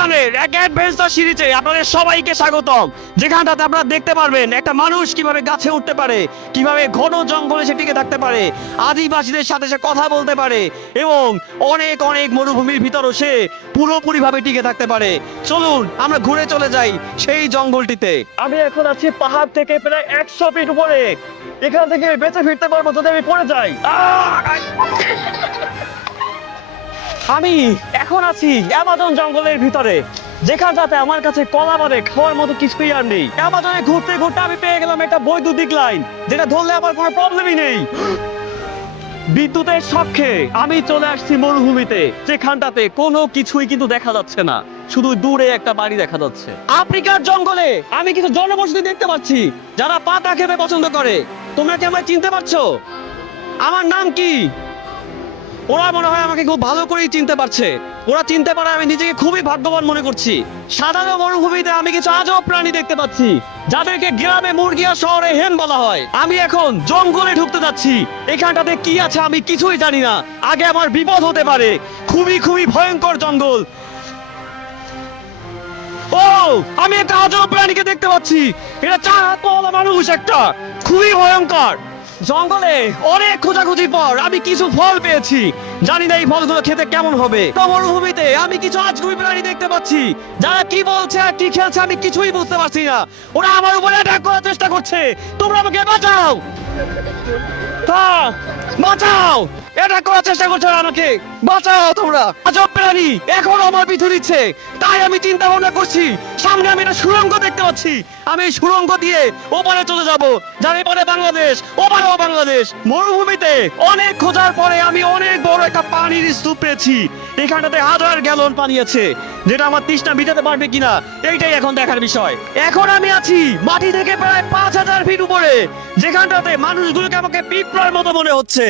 হাসানের এক অ্যাডভেঞ্চার সিরিজে আপনাদের সবাইকে স্বাগতম। যেখানটাতে আপনারা দেখতে পারবেন একটা মানুষ কীভাবে গাছে উঠতে পারে কীভাবে ঘন জঙ্গলে সে টিকে থাকতে পারে আদিবাসীদের সাথে সে কথা বলতে পারে এবং অনেক অনেক মরুভূমির ভিতরও সে পুরোপুরিভাবে টিকে থাকতে পারে। চলুন আমরা ঘুরে চলে যাই সেই জঙ্গলটিতে। আমি এখন আছি পাহাড় থেকে প্রায় একশো ফিট উপরে। এখান থেকে বেঁচে ফিরতে পারব যদি আমি পড়ে যাই। আমি এখন আছি অ্যামাজন জঙ্গলের ভিতরে যেখানটাতে আমার কাছে কলা বাদে খাওয়ার মতো কিছুই আর নেই। অ্যামাজনে ঘুরতে ঘুরতে আমি পেয়ে গেলাম একটা বৈদ্যুতিক লাইন, যেটা ধরলে আমার কোনো প্রবলেমই নেই। বিদ্যুতের সক্ষে আমি চলে আসছি মরুভূমিতে, যেখানটাতে কোনো কিছুই কিন্তু দেখা যাচ্ছে না, শুধু দূরে একটা বাড়ি দেখা যাচ্ছে। আফ্রিকার জঙ্গলে আমি কিছু জনবসতি দেখতে পাচ্ছি, যারা পাতা খেতে পছন্দ করে। তোমরা কি আমায় চিনতে পারছ? আমার নাম কি? ওরা মনে হয় আমাকে খুব ভালো করেই চিনতে পারছে। ওরা চিনতে পারে আমি নিজেকে খুবই ভাগ্যবান মনে করছি। সাধারণ মরুভূমিতে আমি কিছু আজব প্রাণী দেখতে পাচ্ছি, যাদেরকে গ্রামে মুরগি আর শহরে হেন বলা হয়। আমি এখন জঙ্গলে ঢুকতে যাচ্ছি। এখানটাতে কি আছে আমি কিছুই জানি না। আগে আমার বিপদ হতে পারে। খুবই খুবই ভয়ঙ্কর জঙ্গল। ও, আমি একটা আজব প্রাণীকে দেখতে পাচ্ছি। এটা চার হাত মানুষ একটা। খুবই ভয়ঙ্কর। জঙ্গলে অনেক খোঁজাখুঁজি পর আমি কিছু ফল পেয়েছি। জানি না এই ফলগুলো খেতে কেমন হবে। তো মরুভূমিতে আমি কিছু আজগুবি প্রাণী দেখতে পাচ্ছি। যারা কি বলছে আর কি খেলছে আমি কিছুই বুঝতে পারছি না। ওরা আমার উপরে অ্যাটাক করার চেষ্টা করছে। তোমরা আমাকে বাঁচাও! বাঁচাও! এটা করার চেষ্টা করছ আমাকে? বাঁচাও তোমরা! আজব প্রাণী এখন আমার পিছু দিচ্ছে তাই আমি চিন্তা ভাবনা করছি, সামনে আমি একটা সুড়ঙ্গ দেখতে পাচ্ছি। আমি এই সুড়ঙ্গ দিয়ে ওপারে চলে যাব, যার এপারে বাংলাদেশ, ওপারেও বাংলাদেশ। মরুভূমিতে অনেক খোঁজার পরে আমি অনেক বড় একটা পানির স্তূপ পেয়েছি। এখানটাতে হাজার গ্যালন পানি আছে যেটা আমার তৃষ্ণা মিটাতে পারবে কিনা, এইটাই এখন দেখার বিষয়। এখন আমি আছি মাটি থেকে প্রায় পাঁচ হাজার ফিট উপরে, যেখানটাতে মানুষগুলোকে আমাকে পিঁপড়ার মতো মনে হচ্ছে।